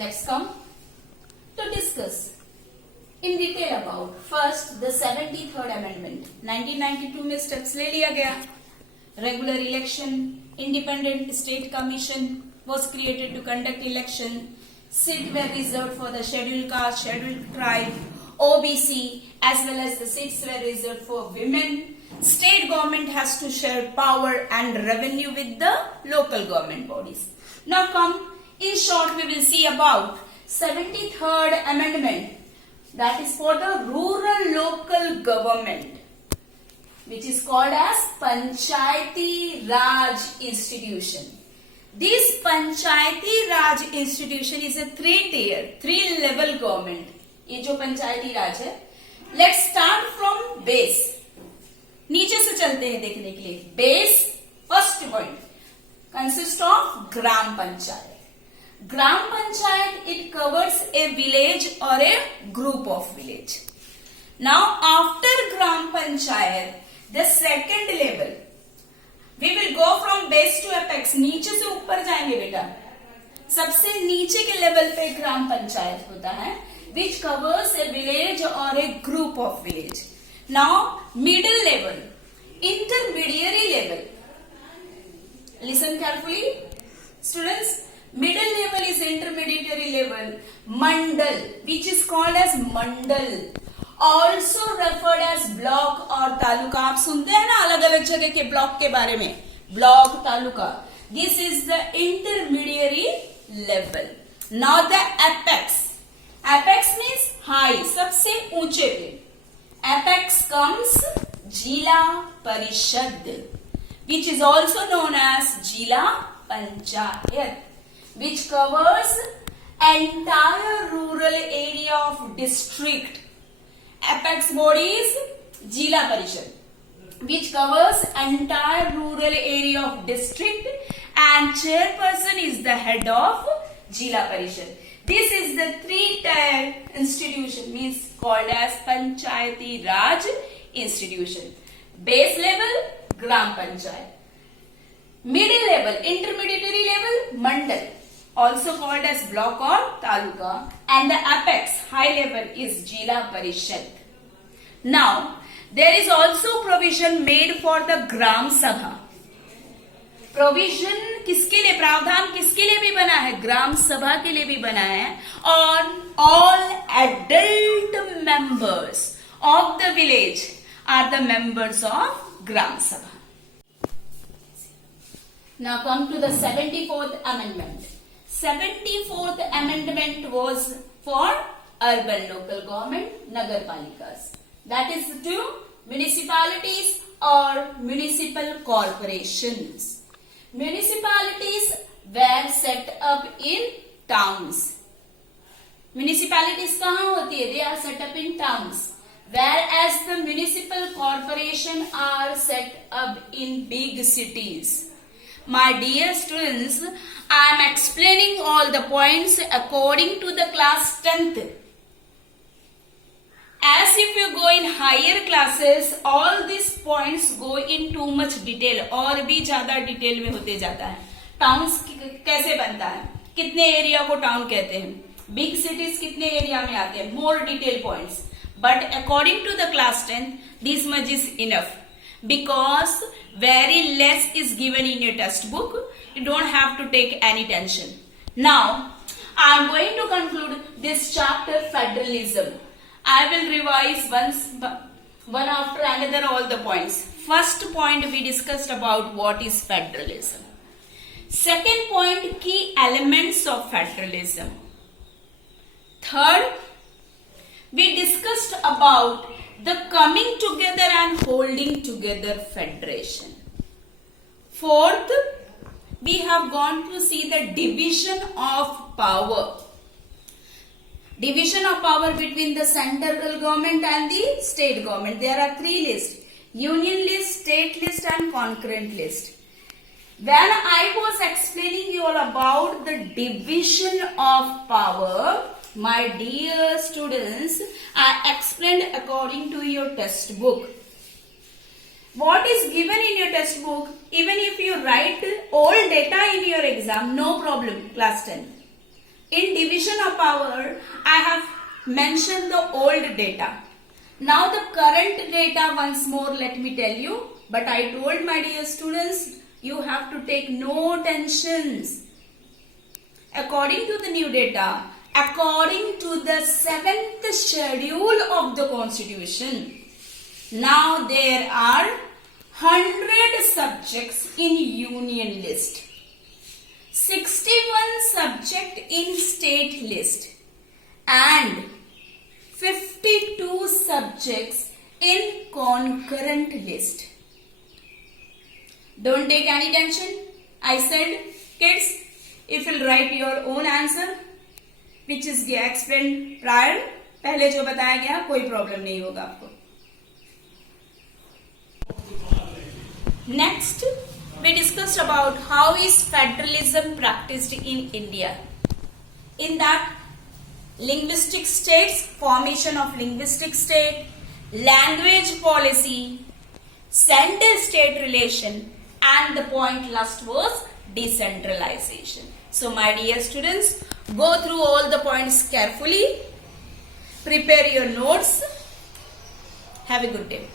Let's come to discuss in detail about first the 73rd amendment. 1992 में steps ले लिया गया. Regular election, independent state commission was created to conduct election. Seats were reserved for the scheduled caste, scheduled tribe, OBC, as well as the seats were reserved for women. State government has to share power and revenue with the local government bodies. Now come, in short we will see about 73rd amendment, that is for the rural local government, which is called as Panchayati Raj institution. This Panchayati Raj institution is a three-tier, three-level government. ये जो पंचायती राज है, let's start from base. नीचे से चलते हैं देखने के लिए. Base, first point, consists of Gram Panchayat. Gram Panchayat, it covers a village or a group of village. Now after Gram Panchayat, the second level, we will go from base to apex. नीचे से ऊपर जाएंगे बेटा. सबसे नीचे के level पे ग्राम पंचायत होता है, which covers a village or a group of village. Now middle level, intermediary level. Listen carefully, students. Middle level is intermediary level. Mandal, which is called as mandal, also referred as block or taluka. आप सुनते हैं ना अलग अलग जगह के block के बारे में, block, taluka. This is the intermediary level. Now the apex. Apex means high, सबसे ऊंचे पे. Apex comes जिला परिषद, which is also known as जिला panchayat, which covers entire rural area of district. Apex body is Jila Parishad, which covers entire rural area of district, and chairperson is the head of Jila Parishad. This is the three-tier institution, means called as Panchayati Raj institution. Base level, Gram Panchayat. Middle level, intermediary level, Mandal, also called as block or taluka, and the apex, high level, is Jila Parishad. Now, there is also provision made for the Gram Sabha. Provision किसके लिए, प्रावधान किसके लिए भी बना है? ग्राम सभा के लिए भी बना है. और all adult members of the village are the members of gram sabha. Now come to the 74th amendment. 74th amendment was for urban local government, nagar palikas. That is to municipalities or municipal corporations. Municipalities were set up in towns. Municipalities कहाँ होती है? They are set up in towns. Whereas the municipal corporation are set up in big cities. My dear students, I am explaining all the points according to the class 10th. As if you go in higher classes, all these points go in too much detail, और भी ज्यादा detail में होते जाता है. Towns कैसे बनता है, कितने एरिया को टाउन कहते हैं, बिग सिटीज कितने एरिया में आते हैं, more detail points. But according to the class 10th, this much is enough, because very less is given in your textbook. You don't have to take any tension. Now I am going to conclude this chapter, federalism. I will revise one after another all the points. First point, we discussed about what is federalism. Second point, key elements of federalism. Third, we discussed about the coming together and holding together federation. Fourth, we have gone to see the division of power. Division of power between the central government and the state government. There are three lists: union list, state list, and concurrent list. When I was explaining you all about the division of power, my dear students, I explained according to your textbook. What is given in your textbook, even if you write all data in your exam, no problem, class 10. In division of power, I have mentioned the old data. Now the current data once more let me tell you. But I told my dear students, you have to take no tensions. According to the new data, according to the 7th schedule of the Constitution, now there are 100 subjects in union list, 61 subject in state list, and 52 subjects in concurrent list. Don't take any tension. I said, kids, if you'll write your own answer, which is explained prior, पहले जो बताया गया, कोई problem नहीं होगा आपको. Next, we discussed about how is federalism practiced in India. In that, linguistic states, formation of linguistic state, language policy, center-state relation, and the point last was decentralization. So my dear students, go through all the points carefully, prepare your notes. Have a good day.